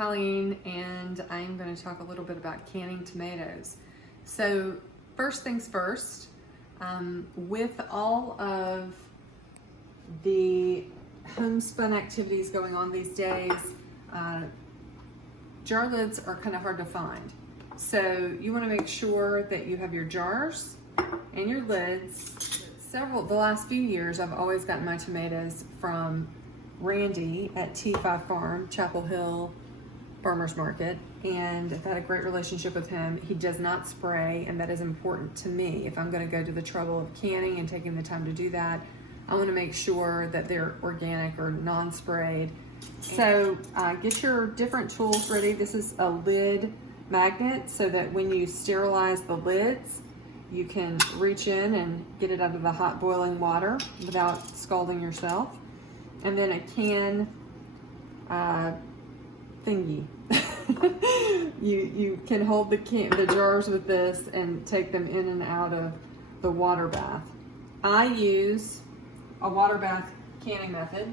Colleen, and I'm going to talk a little bit about canning tomatoes. So first things first, with all of the homespun activities going on these days, jar lids are kind of hard to find. So you want to make sure that you have your jars and your lids. The last few years, I've always gotten my tomatoes from Randy at T5 Farm, Chapel Hill Farmers Market, and I've had a great relationship with him. He does not spray, and that is important to me. If I'm going to go to the trouble of canning and taking the time to do that, I want to make sure that they're organic or non-sprayed. So get your different tools ready. This is a lid magnet so that when you sterilize the lids, you can reach in and get it out of the hot boiling water without scalding yourself. And then a can thingy. you can hold the jars with this and take them in and out of the water bath. I use a water bath canning method,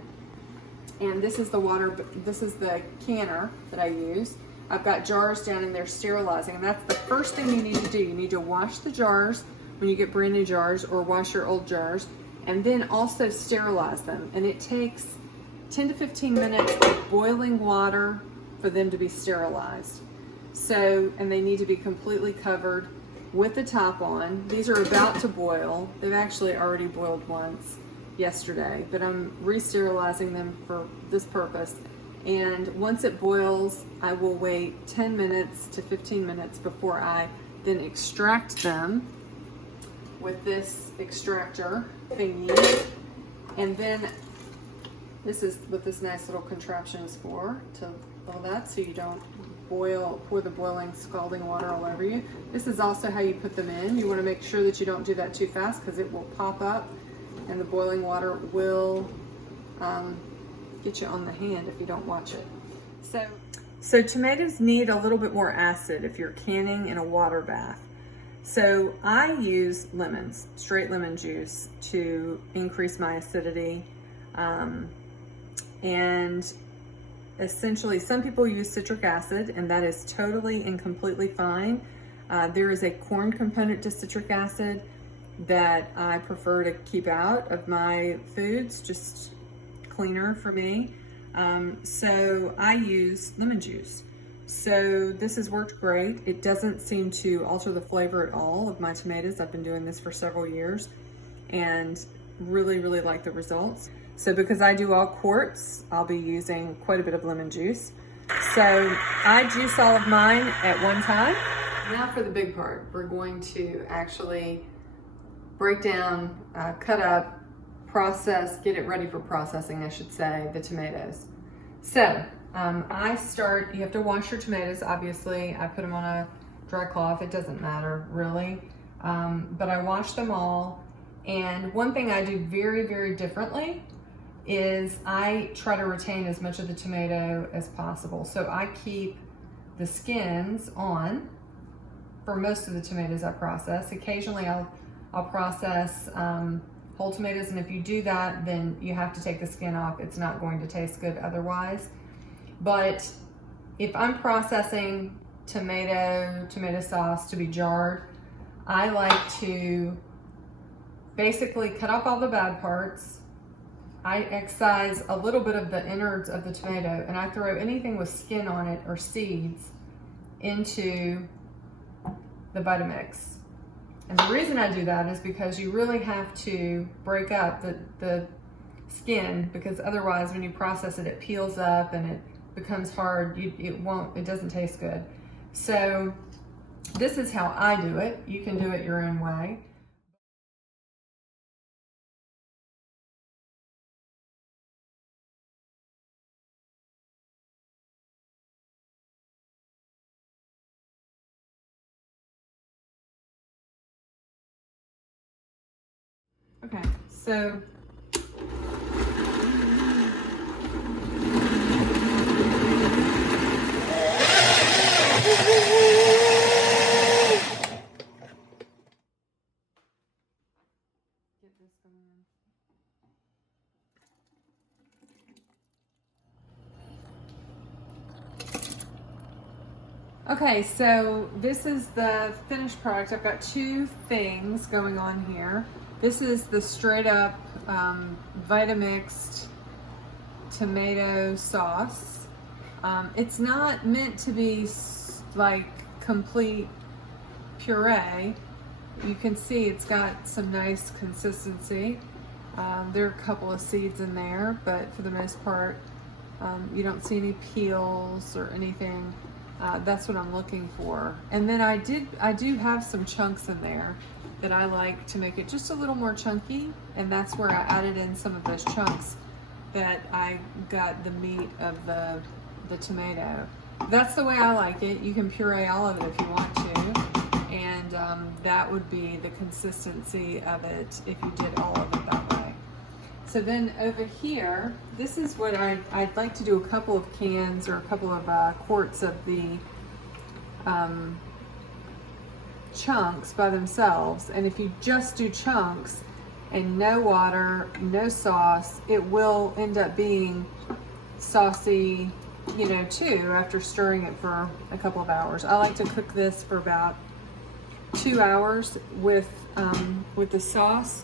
and this is the canner that I use. I've got jars down in there sterilizing, and that's the first thing you need to do. You need to wash the jars when you get brand new jars, or wash your old jars, and then also sterilize them. And it takes 10 to 15 minutes of boiling water for them to be sterilized. So, and they need to be completely covered with the top on. These are about to boil. They've actually already boiled once yesterday, but I'm re-sterilizing them for this purpose. And once it boils, I will wait 10 minutes to 15 minutes before I then extract them with this extractor thingy. And then this is what this nice little contraption is for, to all that, so you don't pour the boiling, scalding water all over you. This is also how you put them in. You want to make sure that you don't do that too fast, because it will pop up and the boiling water will get you on the hand if you don't watch it. So tomatoes need a little bit more acid if you're canning in a water bath. So I use lemons, straight lemon juice, to increase my acidity. And essentially, some people use citric acid, and that is totally and completely fine. There is a corn component to citric acid that I prefer to keep out of my foods, just cleaner for me. So I use lemon juice. So this has worked great. It doesn't seem to alter the flavor at all of my tomatoes. I've been doing this for several years and really, really like the results. So because I do all quarts, I'll be using quite a bit of lemon juice. So I juice all of mine at one time. Now for the big part. We're going to actually break down, cut up, process, get it ready for processing, I should say, the tomatoes. So you have to wash your tomatoes, obviously. I put them on a dry cloth. It doesn't matter, really. But I wash them all. And one thing I do very, very differently is I try to retain as much of the tomato as possible. So I keep the skins on for most of the tomatoes I process. Occasionally I'll process whole tomatoes, and if you do that, then you have to take the skin off. It's not going to taste good otherwise. But if I'm processing tomato sauce to be jarred, I like to basically cut off all the bad parts. I excise a little bit of the innards of the tomato, and I throw anything with skin on it or seeds into the Vitamix. And the reason I do that is because you really have to break up the skin, because otherwise when you process it, it peels up and it becomes hard. It doesn't taste good. So this is how I do it. You can do it your own way. Okay, so Okay, so this is the finished product. I've got two things going on here. This is the straight up Vitamixed tomato sauce. It's not meant to be like complete puree. You can see it's got some nice consistency. There are a couple of seeds in there, but for the most part, you don't see any peels or anything. That's what I'm looking for. And then I do have some chunks in there that I like to make it just a little more chunky, and that's where I added in some of those chunks that I got the meat of the tomato. That's the way I like it. You can puree all of it if you want to, and that would be the consistency of it if you did all of it that way. So then over here, this is what I'd like to do, a couple of cans or a couple of quarts of the chunks by themselves. And if you just do chunks and no water, no sauce, it will end up being saucy, you know, too, after stirring it for a couple of hours. I like to cook this for about 2 hours with the sauce.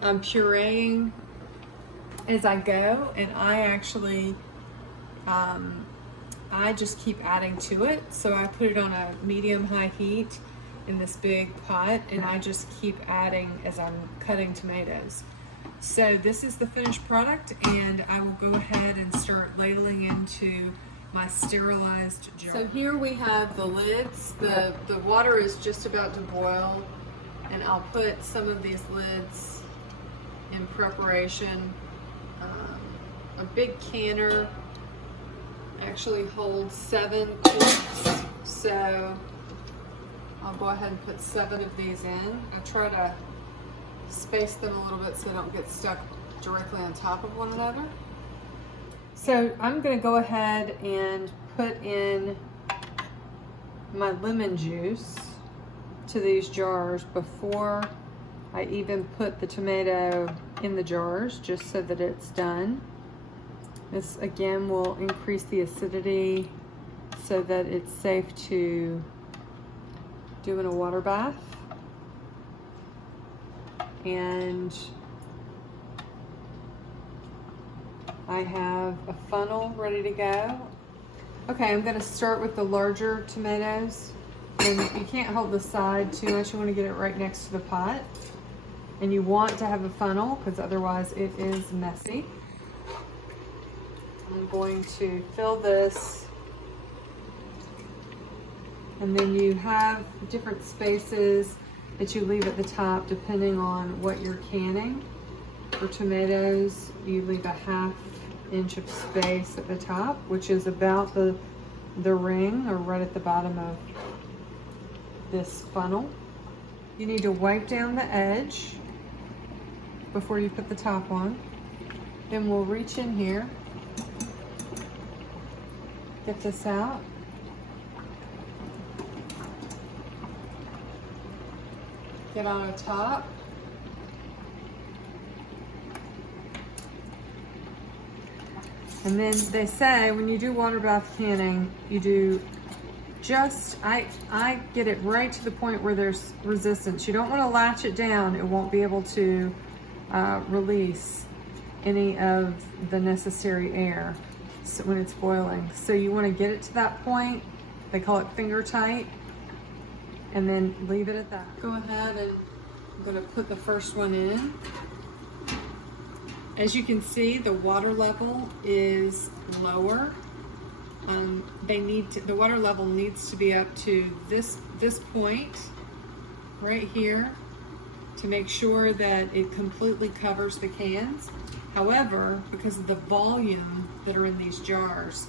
I'm pureeing as I go, and I actually I just keep adding to it. So I put it on a medium-high heat in this big pot, and I just keep adding as I'm cutting tomatoes. So this is the finished product, and I will go ahead and start ladling into my sterilized jar. So here we have the lids. The water is just about to boil, and I'll put some of these lids in preparation. A big canner actually holds 7 quarts, so I'll go ahead and put 7 of these in. I try to space them a little bit so they don't get stuck directly on top of one another. So I'm going to go ahead and put in my lemon juice to these jars before I even put the tomato in the jars, just so that it's done. This again will increase the acidity so that it's safe to do in a water bath. And I have a funnel ready to go. Okay, I'm gonna start with the larger tomatoes. And you can't hold the side too much, you wanna get it right next to the pot. And you want to have a funnel, because otherwise it is messy. I'm going to fill this, and then you have different spaces that you leave at the top depending on what you're canning. For tomatoes, you leave a 1/2 inch of space at the top, which is about the ring, or right at the bottom of this funnel. You need to wipe down the edge before you put the top on. Then we'll reach in here, get this out. Get on the top. And then they say when you do water bath canning, you do just, I get it right to the point where there's resistance. You don't want to latch it down. It won't be able to release any of the necessary air when it's boiling. So you want to get it to that point. They call it finger tight, and then leave it at that. Go ahead, and I'm going to put the first one in. As you can see, the water level is lower. The water level needs to be up to this point right here to make sure that it completely covers the cans. However, because of the volume that are in these jars,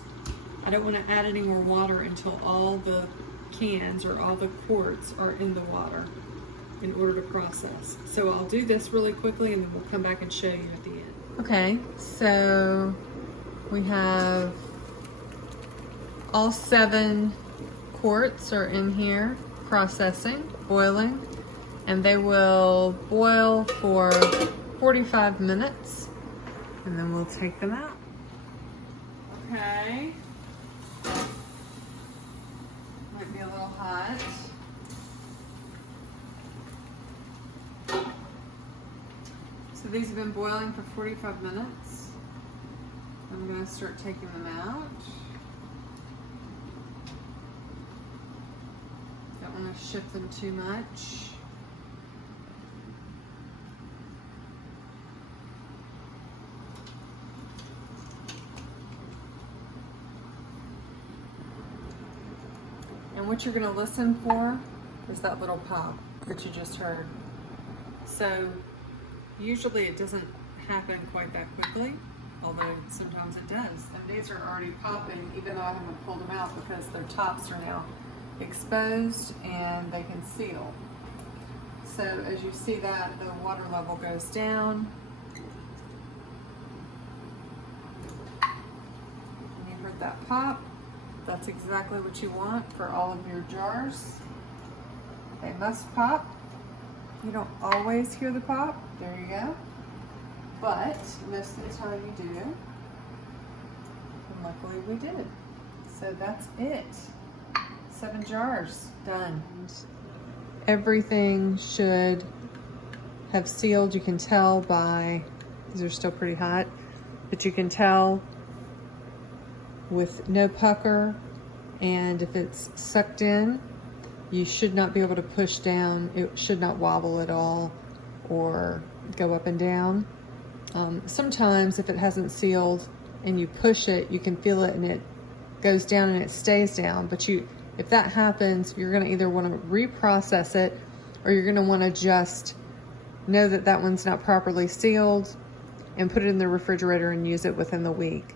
I don't want to add any more water until all the cans or all the quarts are in the water in order to process. So I'll do this really quickly, and then we'll come back and show you at the end. Okay, so we have all 7 quarts are in here processing, boiling, and they will boil for 45 minutes, and then we'll take them out. Okay. Right hot. So these have been boiling for 45 minutes. I'm going to start taking them out. Don't want to shift them too much. And what you're going to listen for is that little pop that you just heard. So usually it doesn't happen quite that quickly, although sometimes it does. And these are already popping even though I haven't pulled them out because their tops are now exposed and they can seal. So as you see that, the water level goes down. And you heard that pop. That's exactly what you want for all of your jars. They must pop. You don't always hear the pop. There you go. But most of the time you do. And luckily we did. So that's it. 7 jars done. Everything should have sealed. You can tell by, these are still pretty hot, but you can tell with no pucker, and if it's sucked in, you should not be able to push down. It should not wobble at all or go up and down. Sometimes if it hasn't sealed and you push it, you can feel it and it goes down and it stays down. But if that happens, you're gonna either wanna reprocess it or you're gonna wanna just know that that one's not properly sealed and put it in the refrigerator and use it within the week.